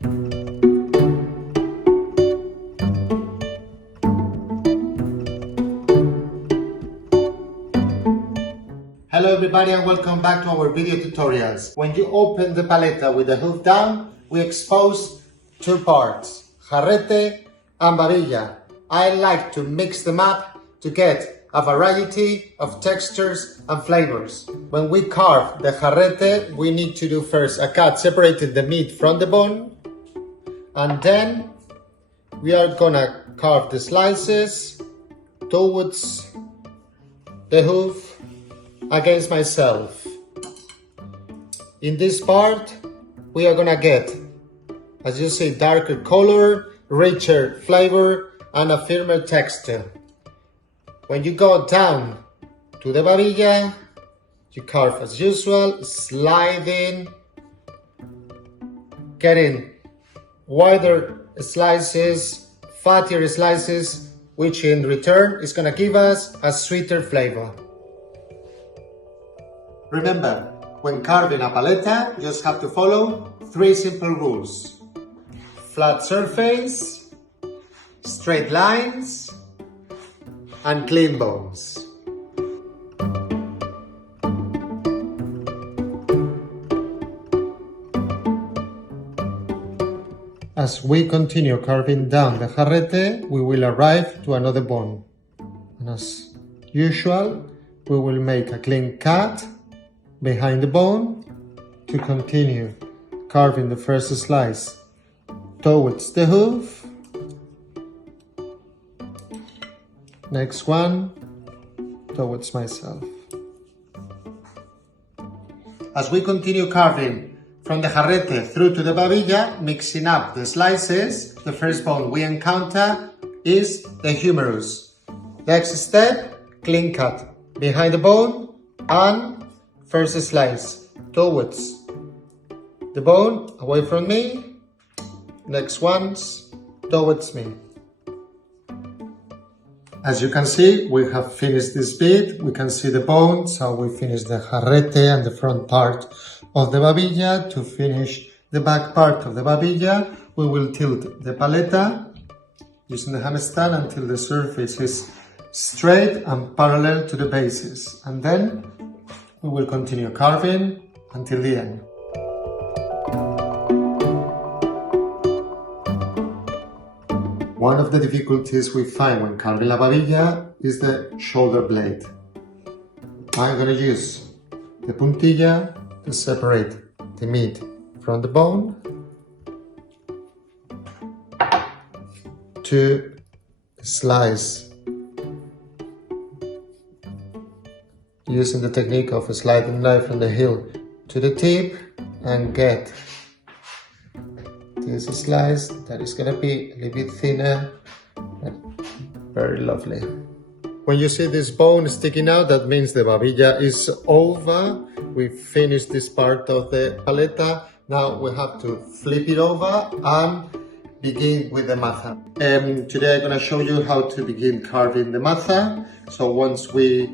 Hello everybody and welcome back to our video tutorials. When you open the paleta with the hoof down, we expose two parts, jarrete and babilla. I like to mix them up to get a variety of textures and flavors. When we carve the jarrete, we need to do first a cut separating the meat from the bone, and then we are gonna carve the slices towards the hoof against myself. In this part, we are gonna get, as you see, darker color, richer flavor, and a firmer texture. When you go down to the babilla, you carve as usual, sliding, getting wider slices, fattier slices, which in return is gonna give us a sweeter flavor. Remember, when carving a paleta, you just have to follow three simple rules. Flat surface, straight lines, and clean bones. As we continue carving down the jarrete, we will arrive to another bone. And as usual, we will make a clean cut behind the bone to continue carving the first slice towards the hoof. Next one towards myself. As we continue carving from the jarrete through to the babilla, mixing up the slices, the first bone we encounter is the humerus. Next step, clean cut behind the bone and first slice towards the bone, away from me. Next ones towards me. As you can see, we have finished this bit. We can see the bones, how we finish the jarrete and the front part of the babilla. To finish the back part of the babilla, we will tilt the paleta using the handstand until the surface is straight and parallel to the bases. And then we will continue carving until the end. One of the difficulties we find when carving la babilla is the shoulder blade. I'm going to use the puntilla to separate the meat from the bone, to slice using the technique of a sliding knife from the heel to the tip, and get this slice that is going to be a little bit thinner and very lovely. When you see this bone sticking out, that means the babilla is over. We finished this part of the paleta. Now we have to flip it over and begin with the maza. Today I'm going to show you how to begin carving the maza. So once we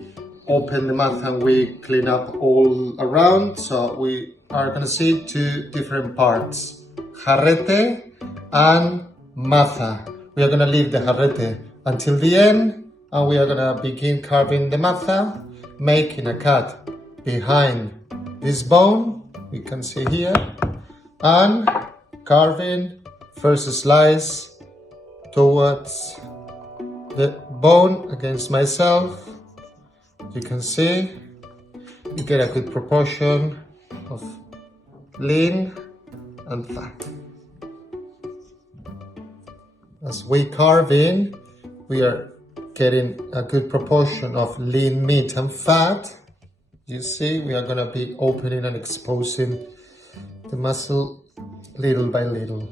open the maza and we clean up all around, so we are going to see two different parts, jarrete and maza. We are going to leave the jarrete until the end, and we are going to begin carving the maza, making a cut behind this bone, you can see here, and carving first slice towards the bone against myself. You can see you get a good proportion of lean and fat. As we carve in, we are getting a good proportion of lean meat and fat. You see, we are going to be opening and exposing the muscle little by little.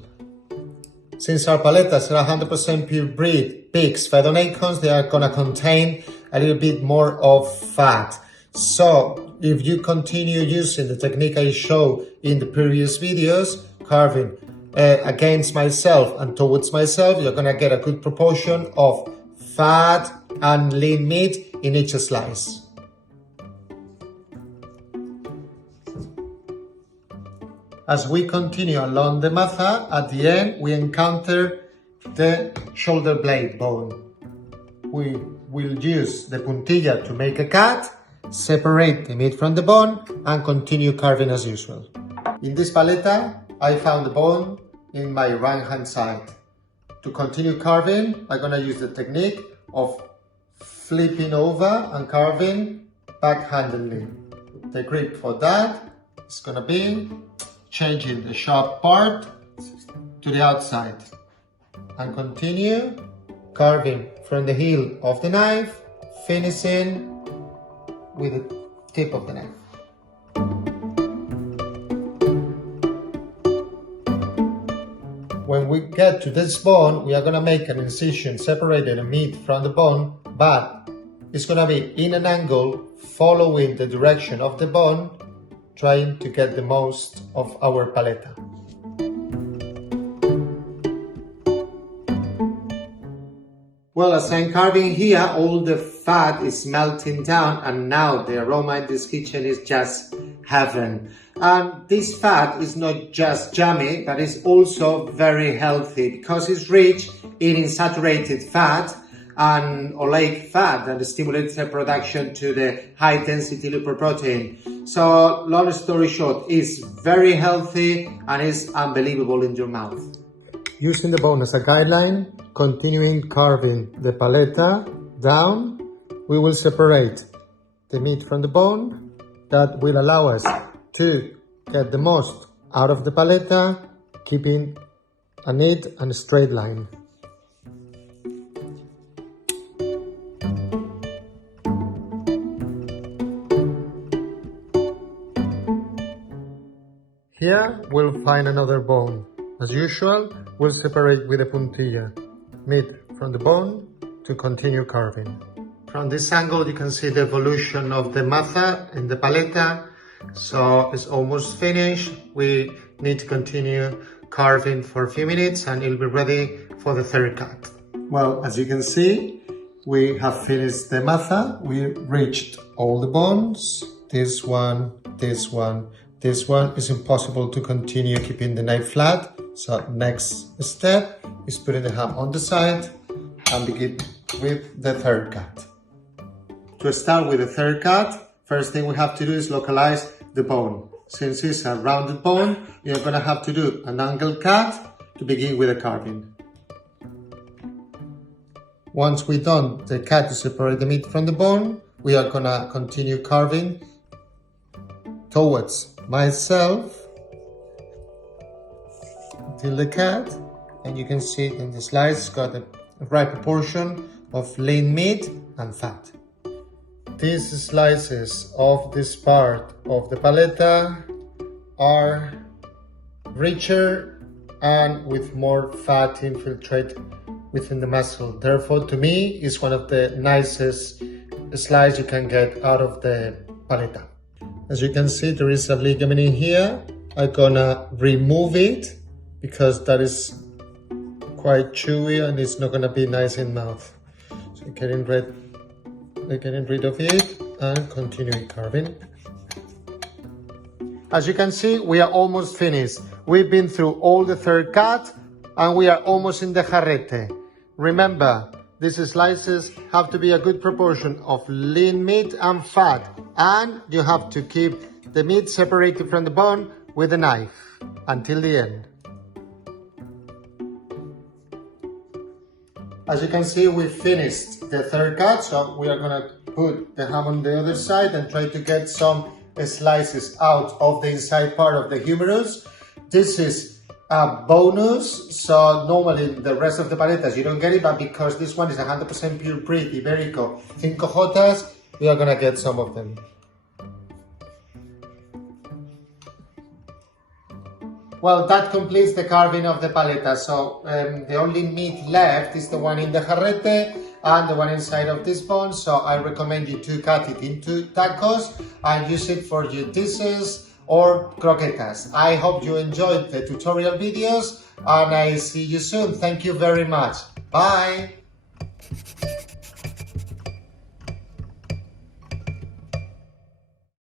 Since our paletas are 100% pure breed pigs fed on acorns, they are going to contain a little bit more of fat. So if you continue using the technique I showed in the previous videos, carving against myself and towards myself, you're going to get a good proportion of fat and lean meat in each slice. As we continue along the maza, at the end we encounter the shoulder blade bone. We will use the puntilla to make a cut, separate the meat from the bone, and continue carving as usual. In this paleta, I found the bone in my right hand side. To continue carving, I'm gonna use the technique of flipping over and carving backhandedly. The grip for that is gonna be changing the sharp part to the outside and continue carving from the heel of the knife, finishing with the tip of the knife. When we get to this bone, we are going to make an incision separating the meat from the bone, but it's going to be in an angle following the direction of the bone, trying to get the most of our paleta. Well, as I'm carving here, all the fat is melting down, and now the aroma in this kitchen is just heaven. And this fat is not just yummy, but it's also very healthy because it's rich in saturated fat and oleic fat that stimulates the production to the high density lipoprotein. So long story short, it's very healthy and it's unbelievable in your mouth. Using the bone as a guideline, continuing carving the paleta down, we will separate the meat from the bone. That will allow us to get the most out of the paleta, keeping a neat and straight line. Here we'll find another bone. As usual, we'll separate with a puntilla meat from the bone to continue carving. From this angle you can see the evolution of the maza in the paleta. So it's almost finished. We need to continue carving for a few minutes and it'll be ready for the third cut. Well, as you can see, we have finished the maza. We reached all the bones. This one, this one, this one. Is impossible to continue keeping the knife flat. So next step is putting the ham on the side and begin with the third cut. To start with the third cut, first thing we have to do is localize the bone. Since it's a rounded bone, you're going to have to do an angle cut to begin with the carving. Once we've done the cut to separate the meat from the bone, we are going to continue carving towards myself until the cut, and you can see in the slice it's got the right proportion of lean meat and fat. These slices of this part of the paleta are richer and with more fat infiltrate within the muscle. Therefore, to me, it's one of the nicest slices you can get out of the paleta. As you can see, there is a ligament in here. I'm gonna remove it because that is quite chewy and it's not gonna be nice in mouth. So getting rid of it and continuing carving. As you can see, we are almost finished. We've been through all the third cut and we are almost in the jarrete. Remember, these slices have to be a good proportion of lean meat and fat, and you have to keep the meat separated from the bone with a knife until the end. As you can see, we finished the third cut, so we are going to put the ham on the other side and try to get some slices out of the inside part of the humerus. This is a bonus, so normally the rest of the paletas you don't get it, but because this one is 100% pure breed Iberico Cinco Jotas, we are going to get some of them. Well, that completes the carving of the paleta. So the only meat left is the one in the jarrete and the one inside of this bone. So I recommend you to cut it into tacos and use it for your dishes or croquetas. I hope you enjoyed the tutorial videos and I see you soon. Thank you very much. Bye.